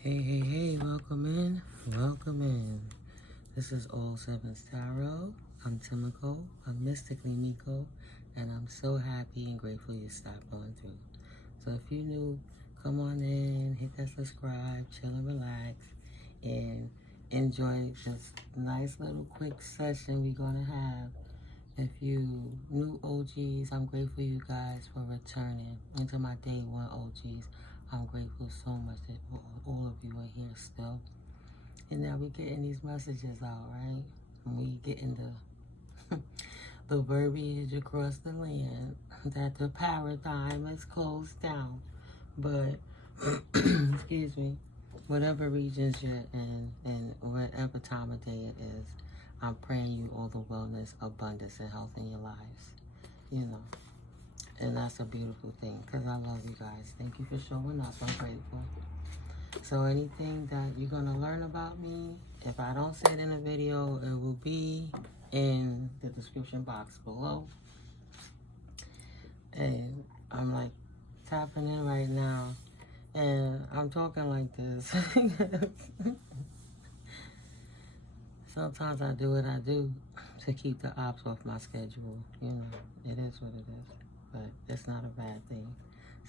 Hey, welcome in, welcome in. This is All Sevens Tarot. I'm NeuMico, I'm mystically Mico, and I'm so happy and grateful you stopped on through. So if you're new, come on in, hit that subscribe, chill and relax, and enjoy this nice little quick session we're gonna have. If you new OGs, I'm grateful you guys for returning. And to my day one OGs, I'm grateful so much that all of you are here still. And now we're getting these messages out, right? And we getting the verbiage across the land that the paradigm is closed down. But, excuse me, whatever regions you're in and whatever time of day it is, I'm praying you all the wellness, abundance, and health in your lives. You know, and that's a beautiful thing because I love you guys. Thank you for showing up. I'm grateful. So anything that you're going to learn about me, if I don't say it in a video, it will be in the description box below. And I'm like tapping in right now. And I'm talking like this. Sometimes I do what I do to keep the ops off my schedule. You know, it is what it is. But it's not a bad thing.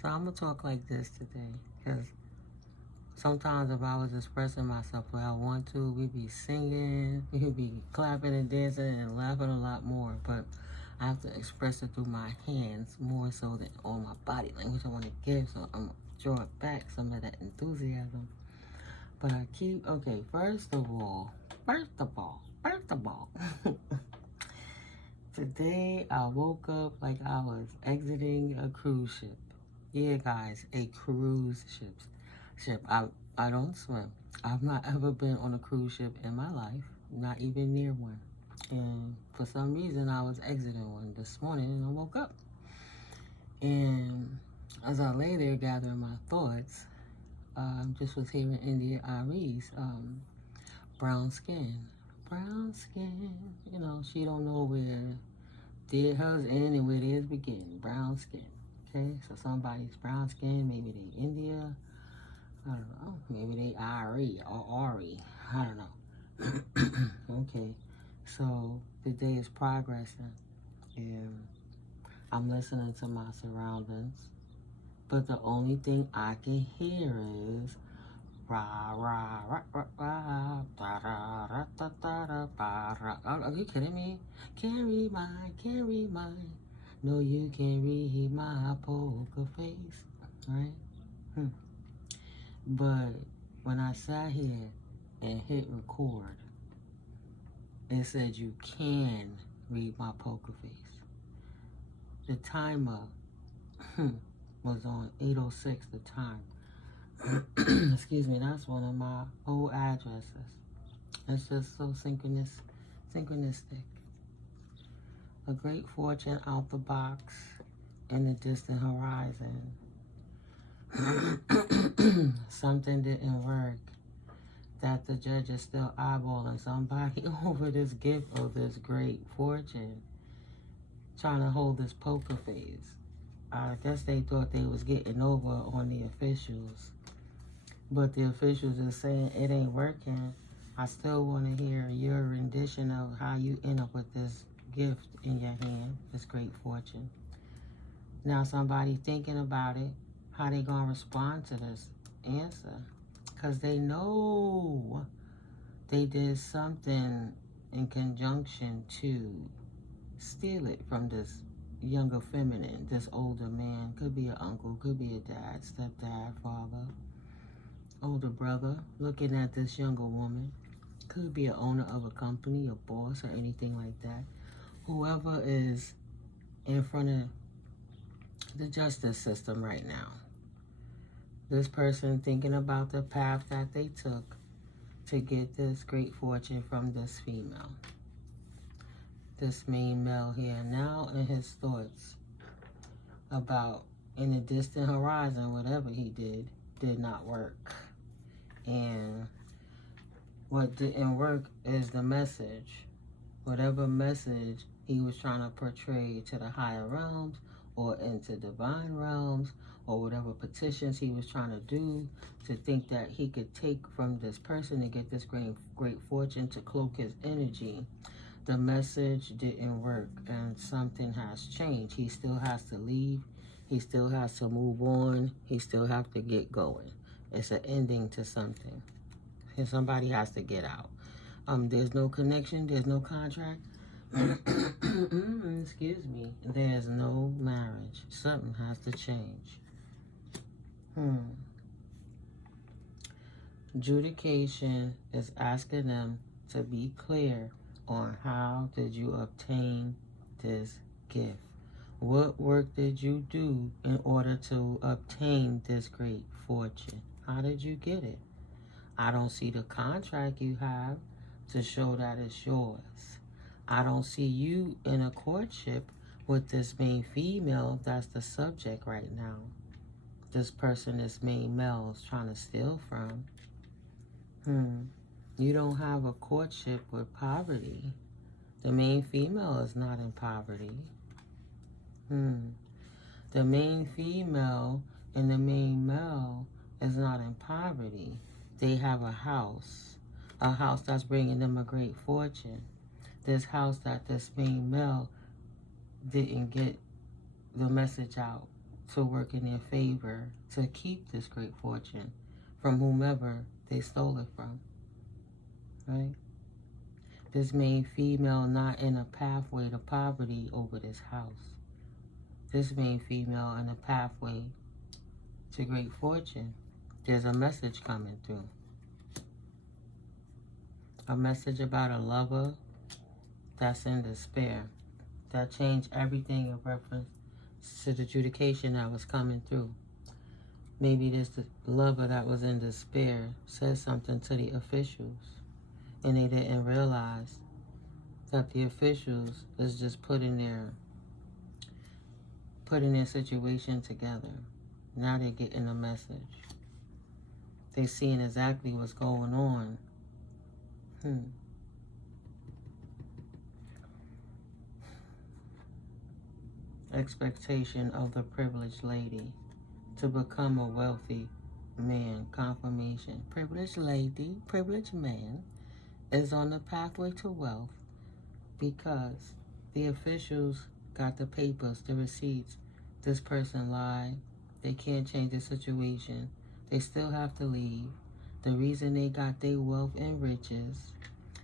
So I'm going to talk like this today. Because sometimes if I was expressing myself the way I want to, we'd be singing, we'd be clapping and dancing and laughing a lot more. But I have to express it through my hands more so than on my body language I want to give. So I'm going to draw it back, some of that enthusiasm. But I keep, okay, first of all, today I woke up like I was exiting a cruise ship. Yeah, guys, a cruise ship. I don't swim. I've not ever been on a cruise ship in my life, not even near one. And for some reason, I was exiting one this morning and I woke up. And as I lay there gathering my thoughts, just was hearing India Ari's brown skin. You know, she don't know where hers end and where theirs begin. Brown skin. Okay, so somebody's brown skin, maybe they India, I don't know, maybe they Ari or Ari, I don't know. Okay, so the day is progressing and I'm listening to my surroundings, but the only thing I can hear is rah rah rah rah rah da da da da da da ba ra. Are you kidding me? Can't read mine. No, you can't read my poker face, right? But when I sat here and hit record, it said you can read my poker face. The timer was on 8:06. The time. Excuse me, that's one of my old addresses. It's just so synchronistic. A great fortune out the box in the distant horizon. Something didn't work. That the judge is still eyeballing somebody over this gift of this great fortune. Trying to hold this poker face. I guess they thought they was getting over on the officials. But the officials are saying it ain't working. I still want to hear your rendition of how you end up with this gift in your hand, this great fortune. Now somebody thinking about it, how they gonna respond to this answer. Because they know they did something in conjunction to steal it from this younger feminine, this older man. Could be an uncle, could be a dad, stepdad, father, older brother, looking at this younger woman. Could be an owner of a company, a boss, or anything like that. Whoever is in front of the justice system right now. This person thinking about the path that they took to get this great fortune from this female. This main male here now in his thoughts about in the distant horizon, whatever he did not work. And what didn't work is the message. Whatever message he was trying to portray to the higher realms or into divine realms or whatever petitions he was trying to do, to think that he could take from this person to get this great fortune to cloak his energy. The message didn't work, and something has changed. He still has to leave. He still has to move on. He still has to get going. It's an ending to something. And somebody has to get out. There's no connection. There's no contract. Excuse me. There's no marriage. Something has to change. Adjudication is asking them to be clear on how did you obtain this gift. What work did you do in order to obtain this great fortune? How did you get it? I don't see the contract you have to show that it's yours. I don't see you in a courtship with this main female that's the subject right now. This person, this main male, is trying to steal from. You don't have a courtship with poverty. The main female is not in poverty. The main female and the main male is not in poverty. They have a house that's bringing them a great fortune. This house that this main male didn't get the message out to work in their favor to keep this great fortune from whomever they stole it from, right? This main female not in a pathway to poverty over this house. This main female in a pathway to great fortune. There's a message coming through. A message about a lover that's in despair. That changed everything in reference to the adjudication that was coming through. Maybe this lover that was in despair said something to the officials, and they didn't realize that the officials is just putting their situation together. Now they're getting a message. They're seeing exactly what's going on. Expectation of the privileged lady to become a wealthy man. Confirmation. Privileged lady, privileged man is on the pathway to wealth because the officials got the papers, the receipts. This person lied. They can't change the situation. They still have to leave. The reason they got their wealth and riches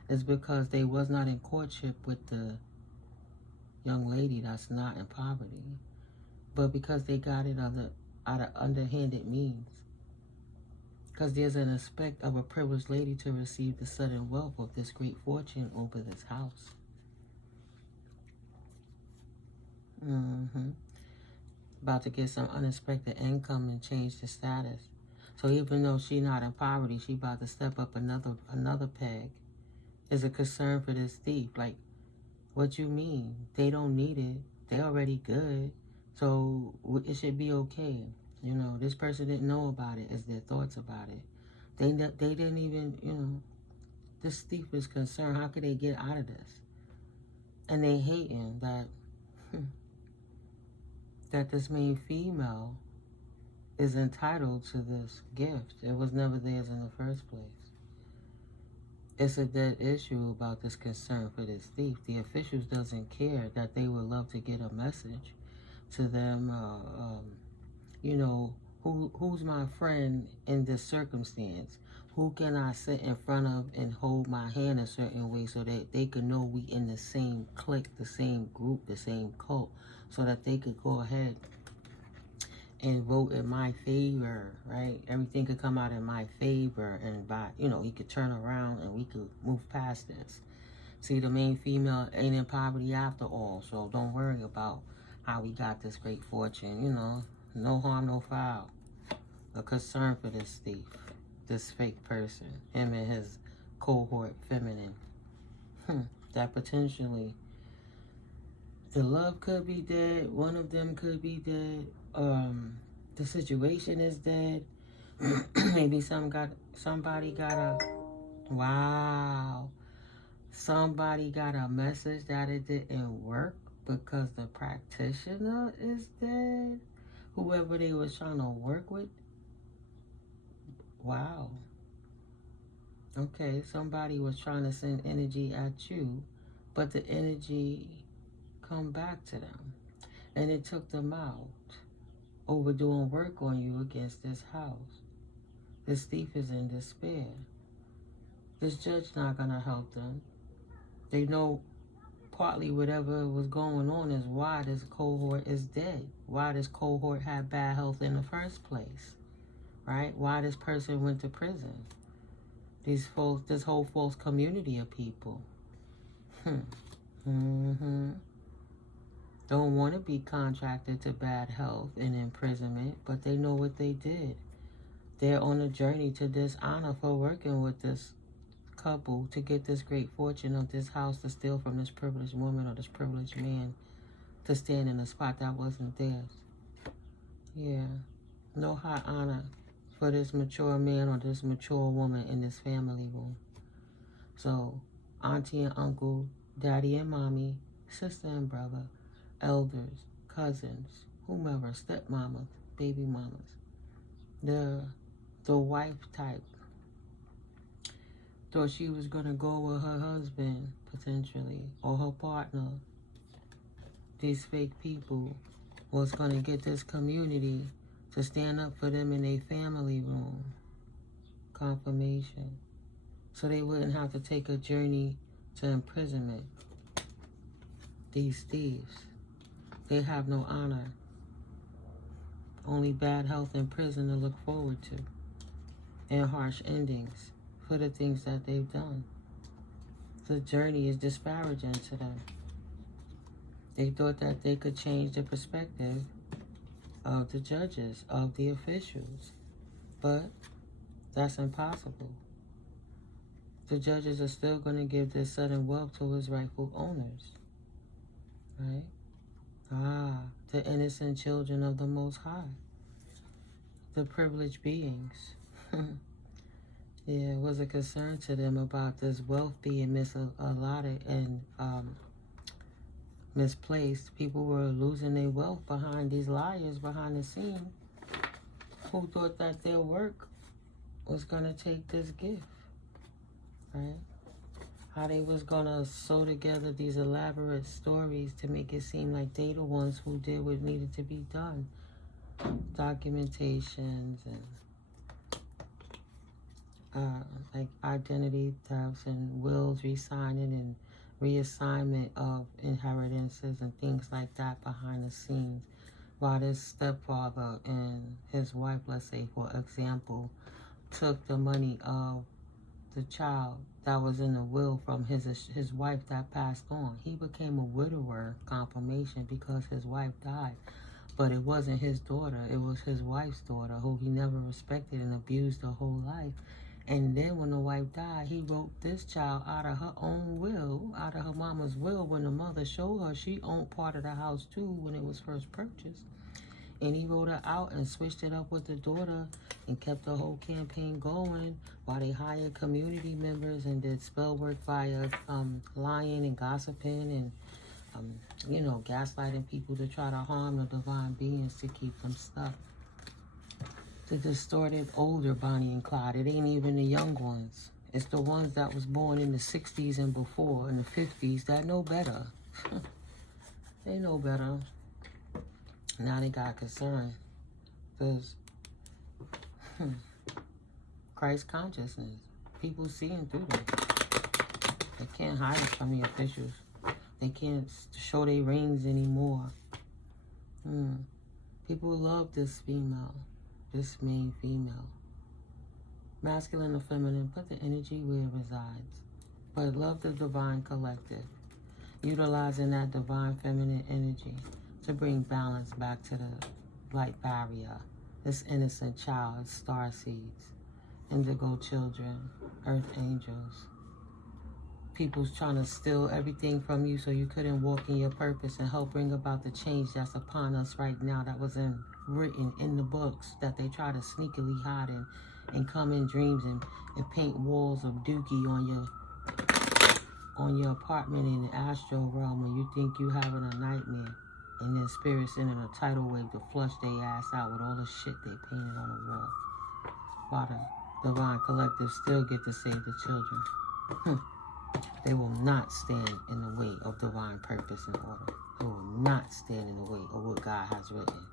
is because they was not in courtship with the young lady that's not in poverty, but because they got it out of underhanded means. Because there's an aspect of a privileged lady to receive the sudden wealth of this great fortune over this house. About to get some unexpected income and change the status. So even though she not in poverty, she about to step up another peg. Is a concern for this thief. Like, what you mean? They don't need it. They already good. So it should be okay. You know, this person didn't know about it. It's their thoughts about it. They didn't even, you know, this thief is concerned. How could they get out of this? And they hating that that this main female is entitled to this gift. It was never theirs in the first place. It's a dead issue about this concern for this thief. The officials doesn't care that they would love to get a message to them. You know, who's my friend in this circumstance? Who can I sit in front of and hold my hand a certain way so that they can know we in the same clique, the same group, the same cult, so that they could go ahead and vote in my favor, right? Everything could come out in my favor, and by, you know, he could turn around and we could move past this. See, the main female ain't in poverty after all, so don't worry about how we got this great fortune, you know. No harm, no foul. A concern for this thief, this fake person, him and his cohort feminine. That potentially, the love could be dead, one of them could be dead, the situation is dead. Maybe somebody got a message that it didn't work because the practitioner is dead, whoever they was trying to work with. Wow. Okay, somebody was trying to send energy at you, but the energy come back to them. And it took them out over doing work on you against this house. This thief is in despair. This judge not going to help them. They know partly whatever was going on is why this cohort is dead. Why this cohort had bad health in the first place. Right? Why this person went to prison. This whole false community of people. Don't want to be contracted to bad health and imprisonment, but they know what they did. They're on a journey to dishonor for working with this couple to get this great fortune of this house to steal from this privileged woman or this privileged man to stand in a spot that wasn't theirs. Yeah. No high honor for this mature man or this mature woman in this family room. So, auntie and uncle, daddy and mommy, sister and brother, elders, cousins, whomever, stepmamas, baby mamas, the wife type thought she was going to go with her husband, potentially, or her partner. These fake people was going to get this community to stand up for them in a family room. Confirmation. So they wouldn't have to take a journey to imprisonment. These thieves, they have no honor. Only bad health in prison to look forward to. And harsh endings for the things that they've done. The journey is disparaging to them. They thought that they could change the perspective of the judges, of the officials. But that's impossible. The judges are still going to give this sudden wealth to its rightful owners. Right? The innocent children of the Most High. The privileged beings. Yeah, it was a concern to them about this wealth being misallotted and misplaced. People were losing their wealth behind these liars behind the scene who thought that their work was going to take this gift, right? How they was going to sew together these elaborate stories to make it seem like they the ones who did what needed to be done. Documentations and like identity thefts and wills re-signing and reassignment of inheritances and things like that behind the scenes. While this stepfather and his wife, let's say for example, took the money of the child that was in the will from his wife that passed on. He became a widower, confirmation, because his wife died. But it wasn't his daughter, it was his wife's daughter, who he never respected and abused her whole life. And then when the wife died, he wrote this child out of her own will, out of her mama's will, when the mother showed her she owned part of the house too when it was first purchased. And he wrote her out and switched it up with the daughter and kept the whole campaign going while they hired community members and did spell work via lying and gossiping and, gaslighting people to try to harm the divine beings to keep them stuck. The distorted older Bonnie and Clyde. It ain't even the young ones. It's the ones that was born in the 60s and before, in the 50s, that know better. They know better. Now they got concerned. Because Christ consciousness. People seeing through them. They can't hide it from the officials. They can't show their rings anymore. People love this female. This main female. Masculine or feminine, put the energy where it resides. But love the divine collective. Utilizing that divine feminine energy to bring balance back to the light barrier. This innocent child, star seeds, indigo children, earth angels. People's trying to steal everything from you so you couldn't walk in your purpose and help bring about the change that's upon us right now that was written in the books that they try to sneakily hide in and come in dreams and paint walls of dookie on your apartment in the astral realm and you think you having a nightmare. And then spirit sending a tidal wave to flush their ass out with all the shit they painted on the wall. While the divine collective still get to save the children. They will not stand in the way of divine purpose and order. They will not stand in the way of what God has written.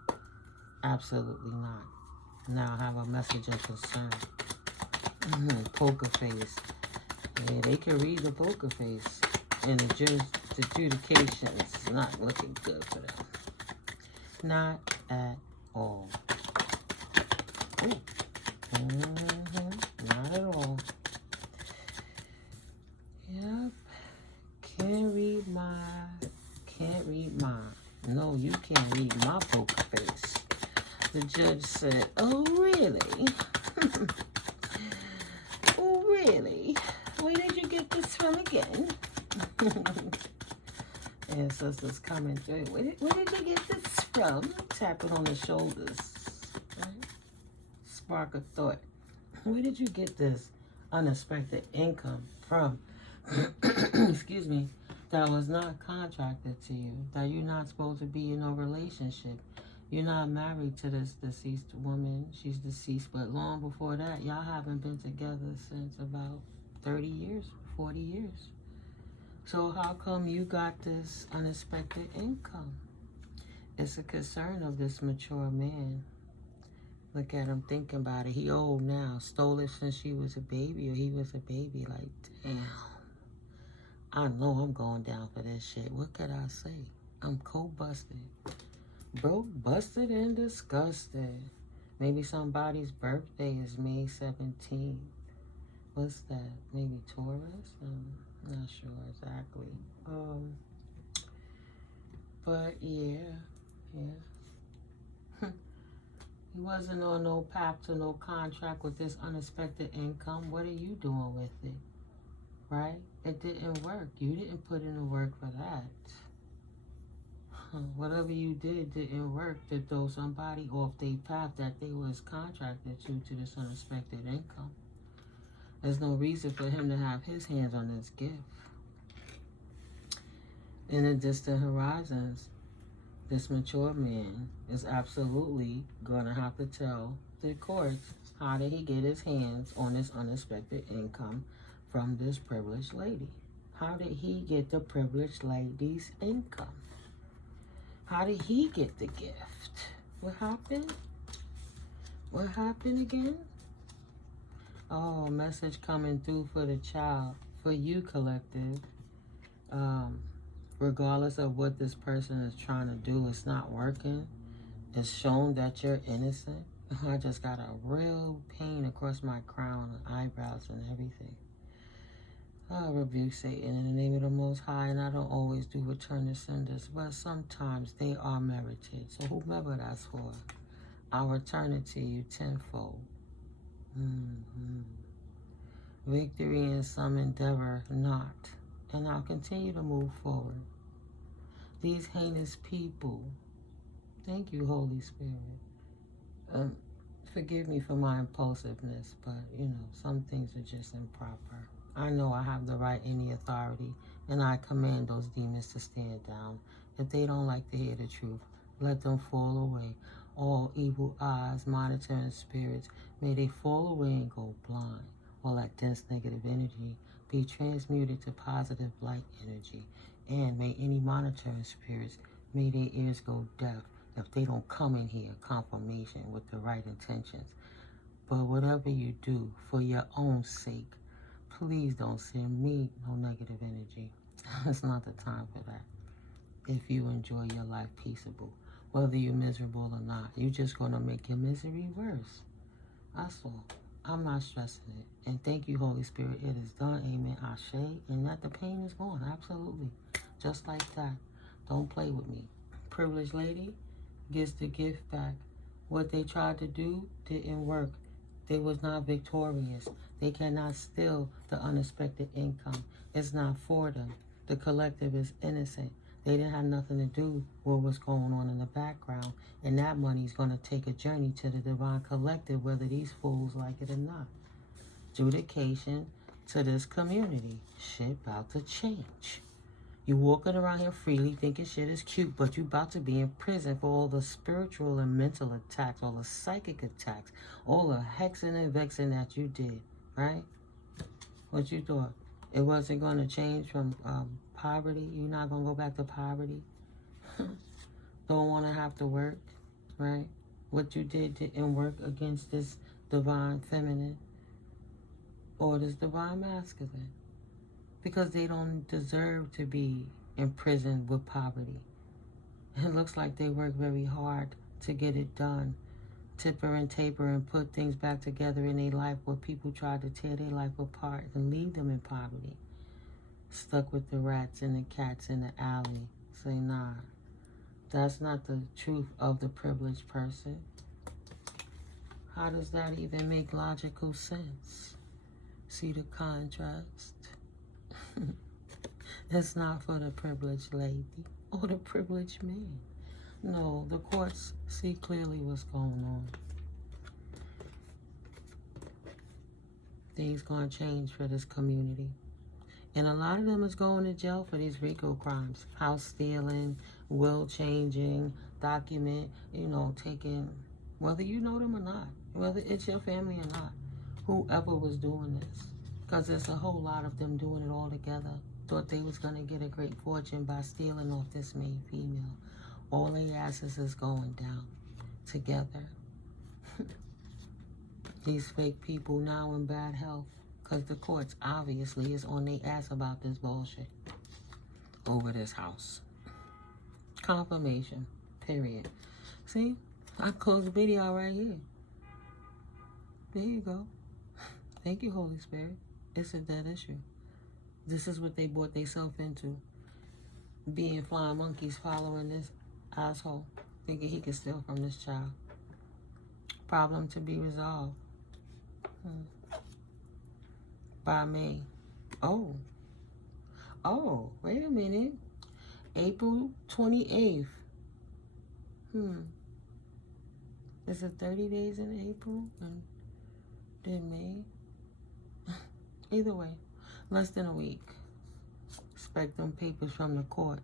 Absolutely not. Now I have a message of concern. Poker face. Yeah, they can read the poker face. And the adjudication is not looking good for them. Not at all. Ooh. Not at all. Yep. Can't read mine. No, you can't read my poker face. The judge said, oh, really? Oh, really? Where did you get this from again? Ancestors coming through. Where did you get this from? Tapping on the shoulders. Right? Spark of thought. Where did you get this unexpected income from? Excuse me. That was not contracted to you. That you're not supposed to be in a relationship. You're not married to this deceased woman. She's deceased, but long before that, y'all haven't been together since about 30 years, 40 years. So how come you got this unexpected income? It's a concern of this mature man. Look at him thinking about it. He old now. Stole it since she was a baby or he was a baby. Like, damn. I know I'm going down for this shit. What could I say? I'm cold busted. Broke, busted, and disgusted. Maybe somebody's birthday is May 17th. What's that? Maybe Taurus? I'm not sure exactly. But yeah. He wasn't on no pact or no contract with this unexpected income. What are you doing with it? Right? It didn't work. You didn't put in the work for that. Whatever you did didn't work to throw somebody off their path that they was contracted to this unexpected income. There's no reason for him to have his hands on this gift. In the distant horizons, this mature man is absolutely going to have to tell the courts how did he get his hands on this unexpected income from this privileged lady. How did he get the privileged lady's income? How did he get the gift? What happened? What happened again? Oh, message coming through for the child, for you, collective. Regardless of what this person is trying to do, it's not working. It's shown that you're innocent. I just got a real pain across my crown and eyebrows and everything. I rebuke Satan in the name of the Most High, and I don't always do return to senders, but sometimes they are merited. So whomever that's for, I'll return it to you tenfold. Victory in some endeavor not, and I'll continue to move forward. These heinous people, thank you, Holy Spirit. Forgive me for my impulsiveness, but, some things are just improper. I know I have the right and the authority, and I command those demons to stand down. If they don't like to hear the truth, let them fall away. All evil eyes, monitoring spirits, may they fall away and go blind. All that dense negative energy be transmuted to positive light energy. And may any monitoring spirits, may their ears go deaf if they don't come in here confirmation with the right intentions. But whatever you do for your own sake, please don't send me no negative energy. It's not the time for that. If you enjoy your life peaceable, whether you're miserable or not, you're just going to make your misery worse. That's all. I'm not stressing it. And thank you, Holy Spirit. It is done. Amen. Ashe. And that the pain is gone. Absolutely. Just like that. Don't play with me. Privileged lady gets the gift back. What they tried to do didn't work. They was not victorious. They cannot steal the unexpected income. It's not for them. The collective is innocent. They didn't have nothing to do with what's going on in the background. And that money is going to take a journey to the divine collective, whether these fools like it or not. Adjudication to this community. Shit about to change. You walking around here freely thinking shit is cute, but you about to be in prison for all the spiritual and mental attacks, all the psychic attacks, all the hexing and vexing that you did, right? What you thought? It wasn't going to change from poverty? You're not going to go back to poverty? Don't want to have to work, right? What you did didn't work against this divine feminine or this divine masculine, because they don't deserve to be imprisoned with poverty. It looks like they work very hard to get it done, tipper and taper, and put things back together in their life where people try to tear their life apart and leave them in poverty, stuck with the rats and the cats in the alley. Say, nah, that's not the truth of the privileged person. How does that even make logical sense? See the contrast? It's not for the privileged lady or the privileged man. No, the courts see clearly what's going on. Things gonna change for this community. And a lot of them is going to jail for these RICO crimes. House stealing, will changing, document, taking, whether you know them or not, whether it's your family or not, whoever was doing this. Because there's a whole lot of them doing it all together. Thought they was going to get a great fortune by stealing off this main female. All their asses is going down together. These fake people now in bad health because the courts obviously is on their ass about this bullshit over this house. Confirmation, period. See, I closed the video right here. There you go. Thank you, Holy Spirit. It's a dead issue. This is what they brought themselves into. Being flying monkeys following this asshole, thinking he can steal from this child. Problem to be resolved. By me. Oh, wait a minute. April 28th. Is it 30 days in April? And then May? Either way, less than a week. Expect them papers from the court.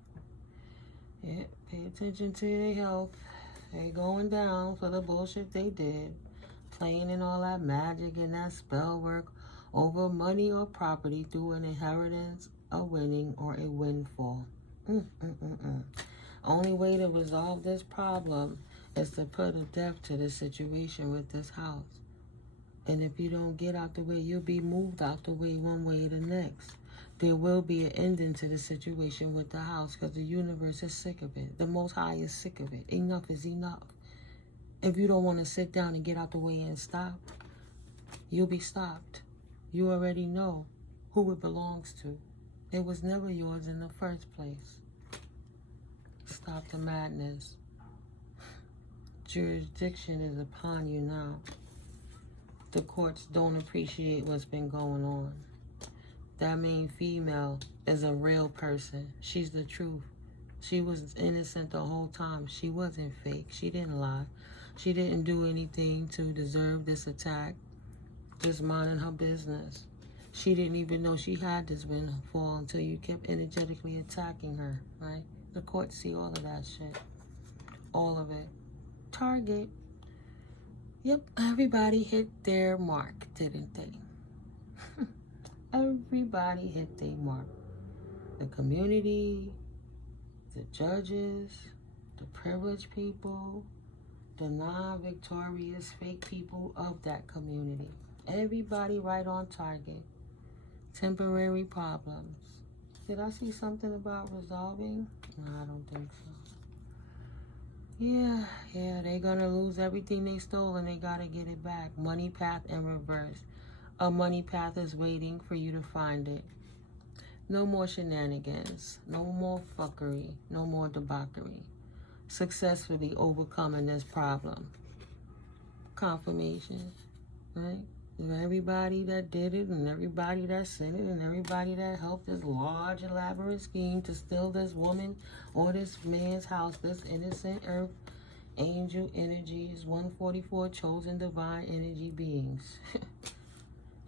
Yeah, pay attention to their health. They going down for the bullshit they did. Playing in all that magic and that spell work over money or property through an inheritance, a winning, or a windfall. Only way to resolve this problem is to put a death to the situation with this house. And if you don't get out the way, you'll be moved out the way one way or the next. There will be an ending to the situation with the house because the universe is sick of it. The Most High is sick of it. Enough is enough. If you don't want to sit down and get out the way and stop, you'll be stopped. You already know who it belongs to. It was never yours in the first place. Stop the madness. Jurisdiction is upon you now. The courts don't appreciate what's been going on. That main female is a real person. She's the truth. She was innocent the whole time. She wasn't fake. She didn't lie. She didn't do anything to deserve this attack. Just minding her business. She didn't even know she had this windfall until you kept energetically attacking her, right? The courts see all of that shit. All of it. Target. Yep, everybody hit their mark, didn't they? Everybody hit their mark. The community, the judges, the privileged people, the non-victorious fake people of that community. Everybody right on target. Temporary problems. Did I see something about resolving? No, I don't think so. Yeah, they're gonna lose everything they stole and they gotta get it back. Money path in reverse. A money path is waiting for you to find it. No more shenanigans. No more fuckery. No more debauchery. Successfully overcoming this problem. Confirmation, right? Everybody that did it and everybody that sent it and everybody that helped this large elaborate scheme to steal this woman or this man's house, this innocent earth angel energies, 144 chosen divine energy beings.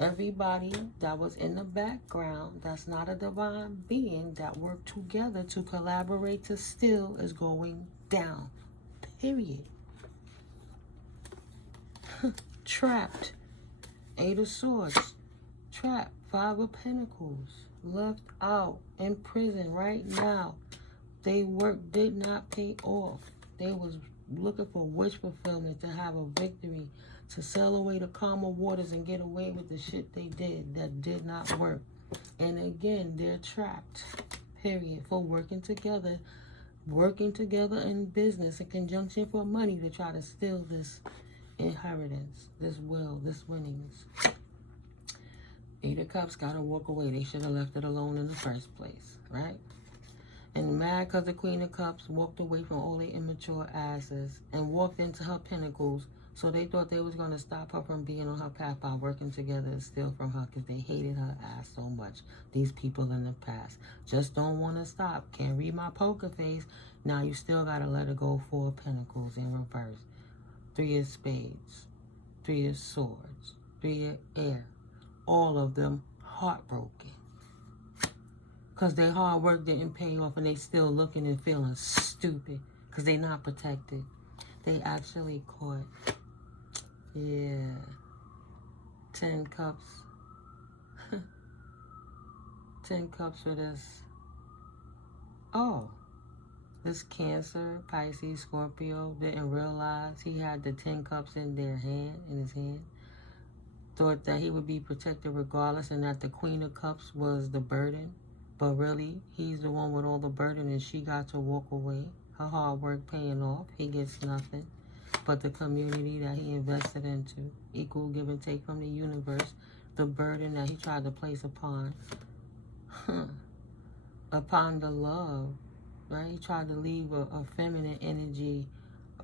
Everybody that was in the background, that's not a divine being, that worked together to collaborate to steal, is going down. Period. Trapped. 8 of Swords. Trapped. 5 of Pentacles. Left out. In prison right now. They work did not pay off. They was looking for wish fulfillment, to have a victory, to sail away the calmer waters and get away with the shit they did not work. And again, they're trapped. Period. For working together in business, in conjunction for money, to try to steal this inheritance, this will, this winnings. 8 of Cups gotta walk away. They should have left it alone in the first place, right? And mad because the Queen of Cups walked away from all the immature asses and walked into her pentacles. So they thought they was going to stop her from being on her path by working together to steal from her, because they hated her ass so much. These people in the past just don't want to stop. Can't read my poker face. Now you still got to let her go. 4 of Pentacles in reverse. 3 of Spades. 3 of Swords. 3 of Air. All of them heartbroken. Because their hard work didn't pay off, and they still looking and feeling stupid because they not protected. They actually caught. Yeah. 10 cups. 10 cups for this. Oh. This Cancer, Pisces, Scorpio didn't realize he had the 10 cups in his hand. Thought that he would be protected regardless, and that the Queen of Cups was the burden. But really, he's the one with all the burden, and she got to walk away. Her hard work paying off. He gets nothing but the community that he invested into. Equal give and take from the universe. The burden that he tried to place upon the love, right? He tried to leave a feminine energy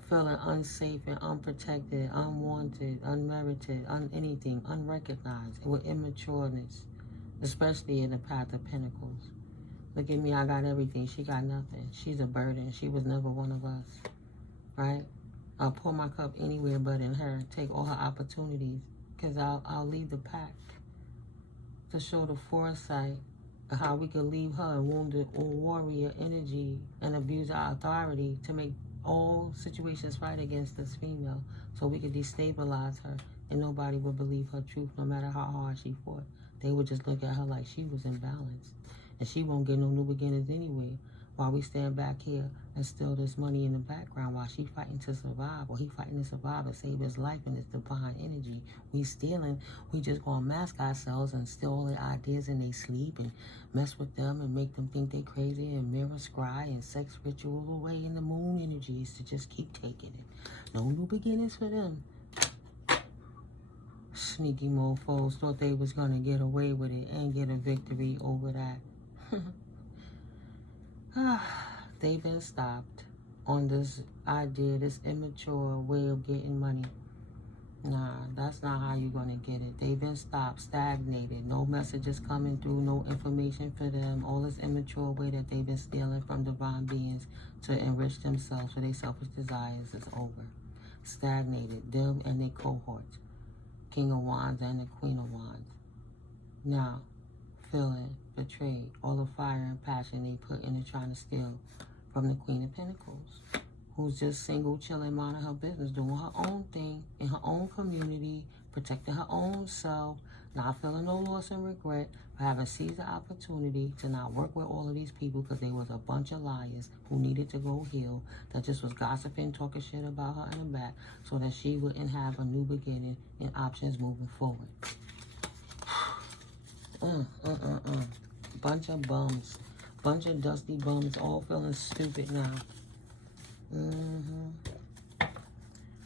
feeling unsafe and unprotected, unwanted, unmerited, anything, unrecognized, with immatureness. Especially in the path of Pentacles. Look at me, I got everything. She got nothing. She's a burden. She was never one of us. Right? I'll pour my cup anywhere but in her. Take all her opportunities. Because I'll leave the pack. To show the foresight of how we could leave her in wounded or warrior energy and abuse our authority to make all situations fight against this female. So we could destabilize her. And nobody would believe her truth, no matter how hard she fought. They would just look at her like she was imbalanced. And she won't get no new beginnings anyway. While we stand back here and steal this money in the background while she fighting to survive, or he fighting to survive and save his life in this divine energy. We stealing, we just gonna mask ourselves and steal all their ideas in their sleep and mess with them and make them think they crazy and mirror scry and sex ritual away in the moon energies to just keep taking it. No new beginnings for them. Sneaky mofos thought they was going to get away with it and get a victory over that. They've been stopped on this idea, this immature way of getting money. Nah, that's not how you're going to get it. They've been stopped, stagnated. No messages coming through, no information for them. All this immature way that they've been stealing from divine beings to enrich themselves for their selfish desires is over. Stagnated, them and their cohorts. King of Wands and the Queen of Wands. Now, feeling betrayed. All the fire and passion they put into trying to steal from the Queen of Pentacles, who's just single, chilling, minding her business, doing her own thing in her own community, protecting her own self, not feeling no loss and regret for having seized the opportunity to not work with all of these people because they was a bunch of liars who needed to go heal, that just was gossiping, talking shit about her in the back so that she wouldn't have a new beginning and options moving forward. Bunch of bums. Bunch of dusty bums all feeling stupid now.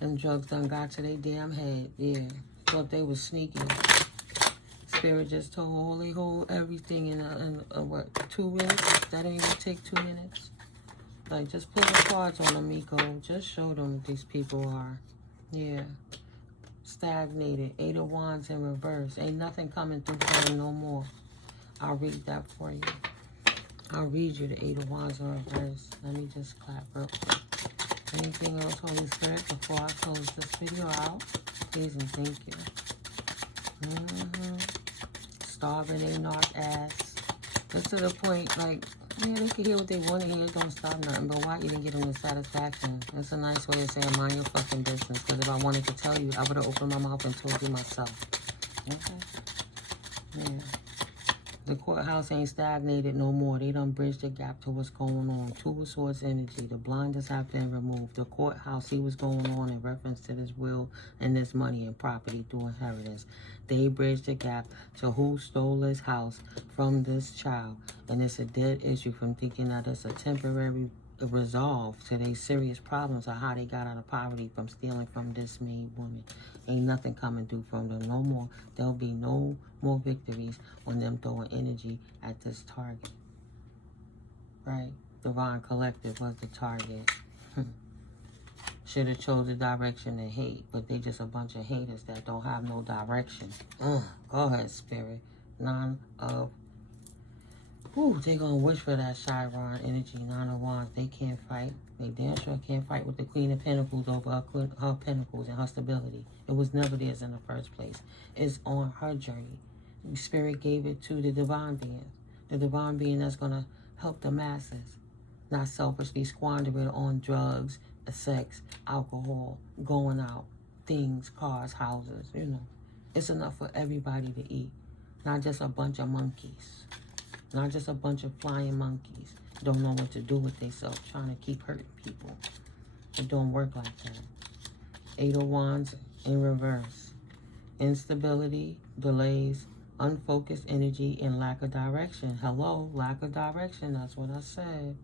Them drugs done got to their damn head. Yeah. Thought they was sneaky. Spirit just told they hold everything in what, 2 minutes? That didn't even take 2 minutes. Like, just pull the cards on them, Mico. Just show them what these people are. Yeah. Stagnated. 8 of Wands in reverse. Ain't nothing coming through for them no more. I'll read that for you. I'll read you the 8 of Wands in reverse. Let me just clap real quick. Anything else, Holy Spirit, before I close this video out? Please and thank you. Starving they narc ass. It's to the point, like, yeah, they can hear what they want to hear. It don't stop nothing. But why you didn't get them the satisfaction? That's a nice way of saying mind your fucking business. Because if I wanted to tell you, I would have opened my mouth and told you myself. Okay? Yeah. The courthouse ain't stagnated no more. They done bridged the gap to what's going on. Two of Swords energy. The blinders have been removed. The courthouse, see what's going on in reference to this will and this money and property through inheritance. They bridged the gap to who stole this house from this child. And it's a dead issue from thinking that it's a temporary resolve to their serious problems of how they got out of poverty from stealing from this made woman. Ain't nothing coming through from them no more. There'll be no more victories on them throwing energy at this target. Right? Divine Collective was the target. Should have chose the direction to hate, but they just a bunch of haters that don't have no direction. Go ahead, Spirit. Nine of... Ooh, they gonna wish for that Chiron energy. Nine of Wands. They can't fight. They damn sure can't fight with the Queen of Pentacles over her pentacles and her stability. It was never theirs in the first place. It's on her journey. Spirit gave it to the divine being. The divine being that's gonna help the masses. Not selfishly squander it on drugs, sex, alcohol, going out, things, cars, houses, you know. It's enough for everybody to eat. Not just a bunch of monkeys. Not just a bunch of flying monkeys. Don't know what to do with themselves, trying to keep hurting people. It don't work like that. Eight of Wands in reverse. Instability, delays, unfocused energy, and lack of direction. Hello, lack of direction. That's what I said.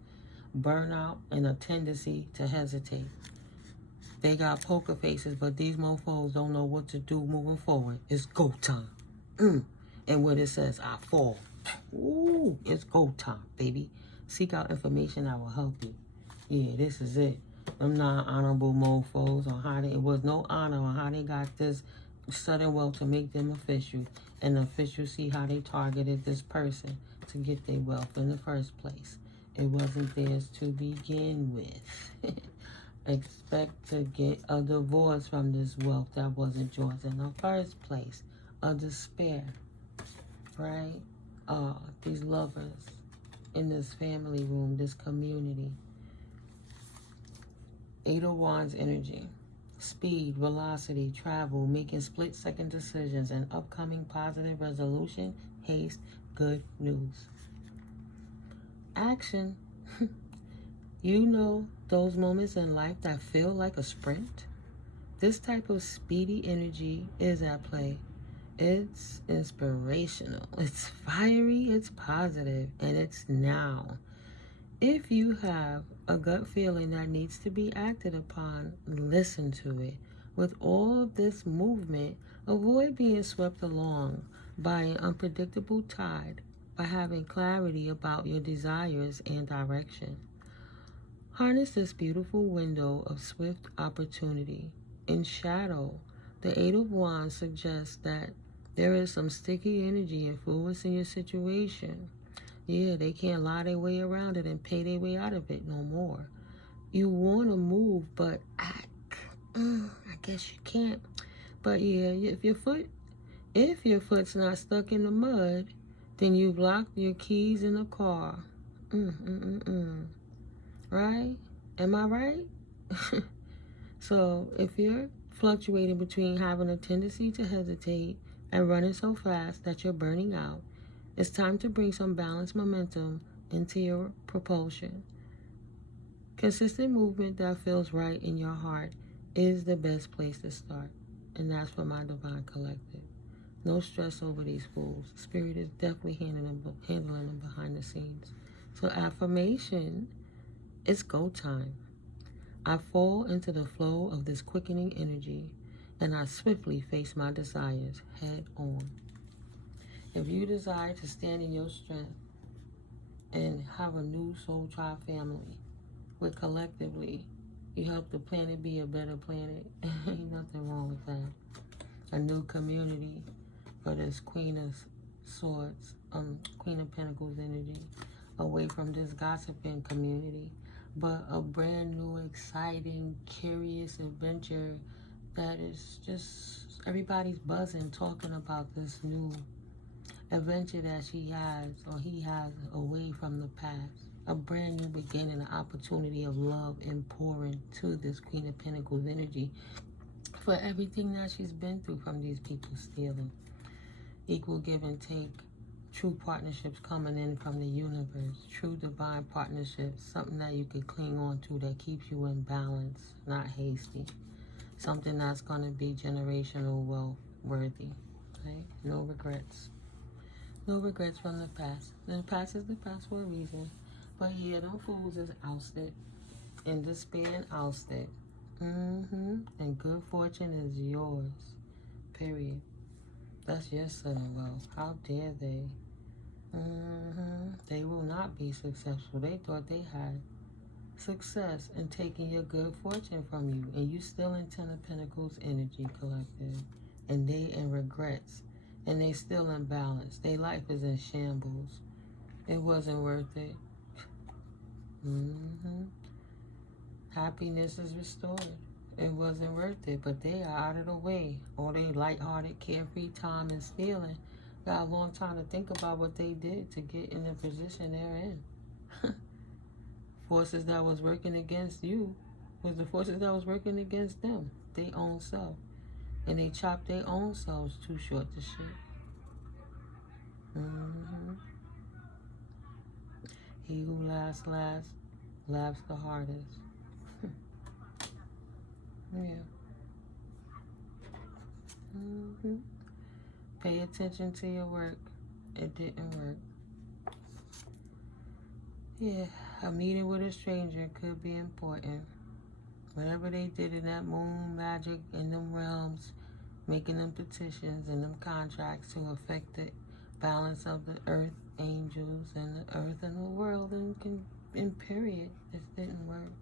Burnout and a tendency to hesitate. They got poker faces, but these mofos don't know what to do moving forward. It's go time. And when it says, I fall. Ooh, it's go time, baby. Seek out information that will help you. Yeah, this is it. Them non-honorable mofos on how they, it was no honor on how they got this sudden wealth to make them official. And the officials see how they targeted this person to get their wealth in the first place. It wasn't theirs to begin with. Expect to get a divorce from this wealth that wasn't yours in the first place. A despair, right? These lovers in this family room, this community. Eight of Wands energy. Speed, velocity, travel, making split-second decisions, and upcoming positive resolution, haste, good news. Action. You know those moments in life that feel like a sprint? This type of speedy energy is at play. It's inspirational, it's fiery, it's positive, and it's now. If you have a gut feeling that needs to be acted upon, listen to it. With all of this movement, avoid being swept along by an unpredictable tide by having clarity about your desires and direction. Harness this beautiful window of swift opportunity. In shadow, the Eight of Wands suggests that there is some sticky energy influencing your situation. Yeah, they can't lie their way around it and pay their way out of it no more. You want to move, but I guess you can't. But yeah, if your foot's not stuck in the mud, then you've locked your keys in the car. Right? Am I right? So if you're fluctuating between having a tendency to hesitate and running so fast that you're burning out, it's time to bring some balanced momentum into your propulsion. Consistent movement that feels right in your heart is the best place to start. And that's for my Divine Collective. No stress over these fools. Spirit is definitely handling them behind the scenes. So affirmation, it's go time. I fall into the flow of this quickening energy, and I swiftly face my desires head on. If you desire to stand in your strength and have a new soul tribe family, where collectively you help the planet be a better planet, ain't nothing wrong with that. A new community for this Queen of Swords, Queen of Pentacles energy, away from this gossiping community, but a brand new, exciting, curious adventure that is just Everybody's buzzing, talking about this new adventure that she has or he has away from the past. A brand new beginning, an opportunity of love and pouring to this Queen of Pentacles energy for everything that she's been through from these people stealing. Equal give and take. True partnerships coming in from the universe. True divine partnerships. Something that you can cling on to that keeps you in balance, not hasty. Something that's going to be generational wealth worthy. Okay? No regrets. No regrets from the past. The past is the past for a reason. But yeah, them fools is ousted. And despair ousted. And good fortune is yours. Period. That's your sudden wealth. How dare they? They will not be successful. They thought they had success in taking your good fortune from you. And you still in Ten of Pentacles energy, collective. And they in regrets. And they still in balance. Their life is in shambles. It wasn't worth it. Happiness is restored. It wasn't worth it, but they are out of the way. All they lighthearted, carefree time and stealing. Got a long time to think about what they did to get in the position they're in. Forces that was working against you was the forces that was working against them. Their own self. And they chopped their own selves too short to shit. He who laughs the hardest. Yeah. Pay attention to your work. It didn't work. Yeah, a meeting with a stranger could be important. Whatever they did in that moon magic in them realms, making them petitions and them contracts to affect the balance of the earth, angels, and the earth and the world, in period, this didn't work.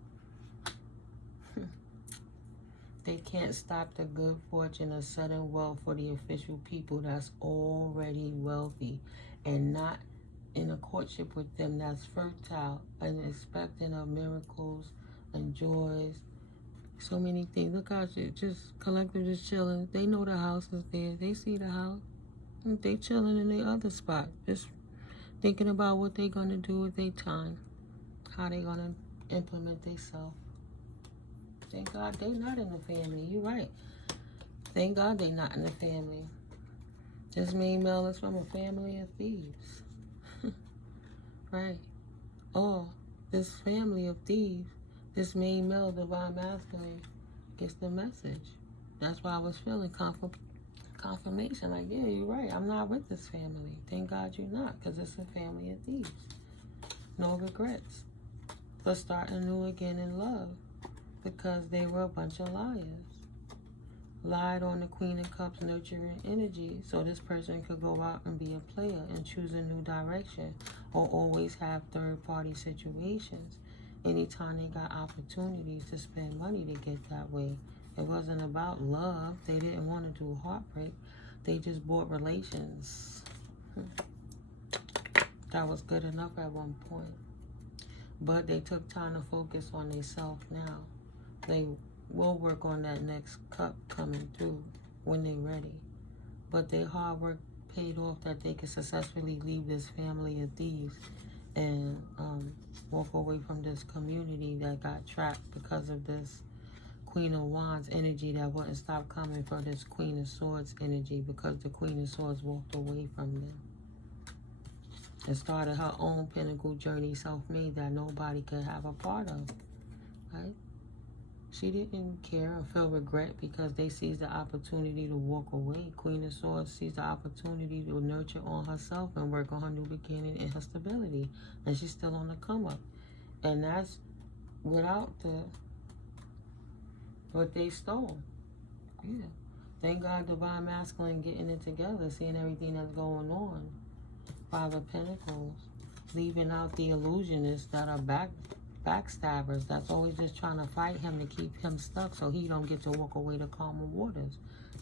They can't stop the good fortune of sudden wealth for the official people that's already wealthy and not in a courtship with them that's fertile and expecting of miracles and joys. So many things. Look how shit, just collective just chilling. They know the house is there. They see the house. They chilling in their other spot. Just thinking about what they gonna do with their time. How they gonna implement themselves. Thank God they not in the family. You're right. Thank God they not in the family. This main male is from a family of thieves. Right. Or this family of thieves, this main male, divine masculine, gets the message. That's why I was feeling confirmation. Like, yeah, you're right. I'm not with this family. Thank God you're not, because it's a family of thieves. No regrets. But starting new again in love. Because they were a bunch of liars. Lied on the Queen of Cups nurturing energy so this person could go out and be a player and choose a new direction or always have third-party situations anytime they got opportunities to spend money to get that way. It wasn't about love. They didn't want to do heartbreak. They just bought relations. That was good enough at one point. But they took time to focus on themselves now. They will work on that next cup coming through when they're ready. But their hard work paid off that they could successfully leave this family of thieves and walk away from this community that got trapped because of this Queen of Wands energy that wouldn't stop coming for this Queen of Swords energy because the Queen of Swords walked away from them. And started her own pinnacle journey, self-made, that nobody could have a part of, right? She didn't care or feel regret because they seized the opportunity to walk away. Queen of Swords seized the opportunity to nurture on herself and work on her new beginning and her stability. And she's still on the come up. And that's without what they stole. Yeah. Thank God divine masculine getting it together, seeing everything that's going on. Five of Pentacles, leaving out the illusionists that are backstabbers that's always just trying to fight him to keep him stuck so he don't get to walk away to calmer waters.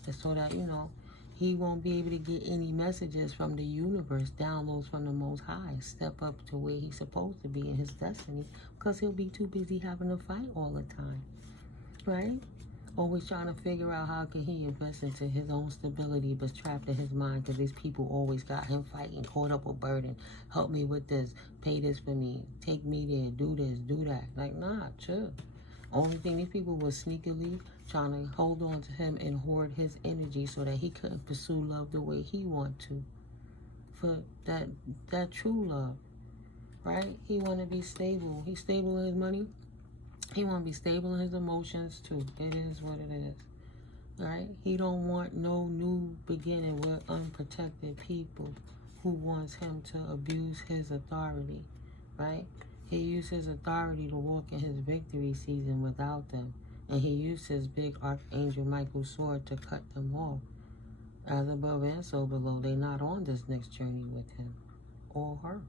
And so that, you know, he won't be able to get any messages from the universe, downloads from the Most High, step up to where he's supposed to be in his destiny because he'll be too busy having to fight all the time, right? Always trying to figure out how can he invest into his own stability, but trapped in his mind because these people always got him fighting, caught up with burden. Help me with this, pay this for me, take me there, do this, do that. Like, nah, chill. Only thing, these people was sneakily trying to hold on to him and hoard his energy so that he couldn't pursue love the way he want to. For that true love, right? He want to be stable. He's stable in his money. He want to be stable in his emotions too. It is what it is, right? He don't want no new beginning with unprotected people who wants him to abuse his authority, right? He used his authority to walk in his victory season without them, and he used his big Archangel Michael's sword to cut them off. As above and so below, they not on this next journey with him or her.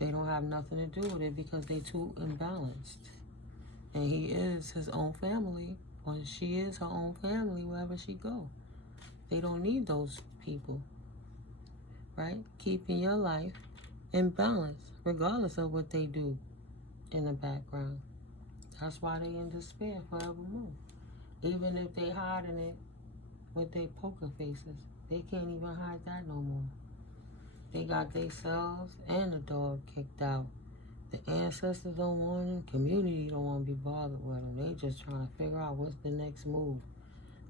They don't have nothing to do with it because they too imbalanced. And he is his own family, or she is her own family wherever she go. They don't need those people, right? Keeping your life in balance, regardless of what they do in the background. That's why they in despair forevermore. Even if they hiding it with their poker faces, they can't even hide that no more. They got themselves and the dog kicked out. The ancestors don't want them. Community don't want to be bothered with them. They just trying to figure out what's the next move.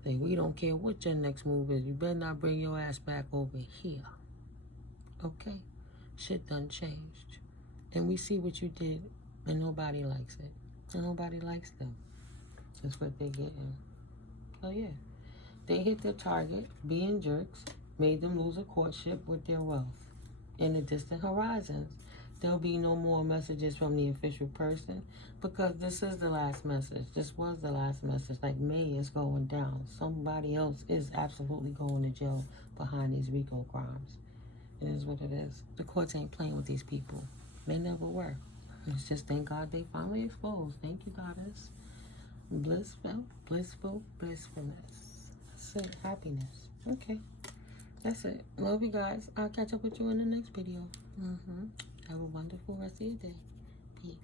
We don't care what your next move is. You better not bring your ass back over here. Okay? Shit done changed. And we see what you did, and nobody likes it. And nobody likes them. That's what they're getting. So yeah. They hit their target, being jerks, made them lose a courtship with their wealth. In the distant horizons, there'll be no more messages from the official person because this is the last message. This was the last message. Like, May is going down. Somebody else is absolutely going to jail behind these RICO crimes. It is what it is. The courts ain't playing with these people. They never were. It's just, thank God they finally exposed. Thank you, Goddess. Blissfulness. That's it. Happiness. Okay. That's it. Love you guys. I'll catch up with you in the next video. Have a wonderful rest of your day. Peace.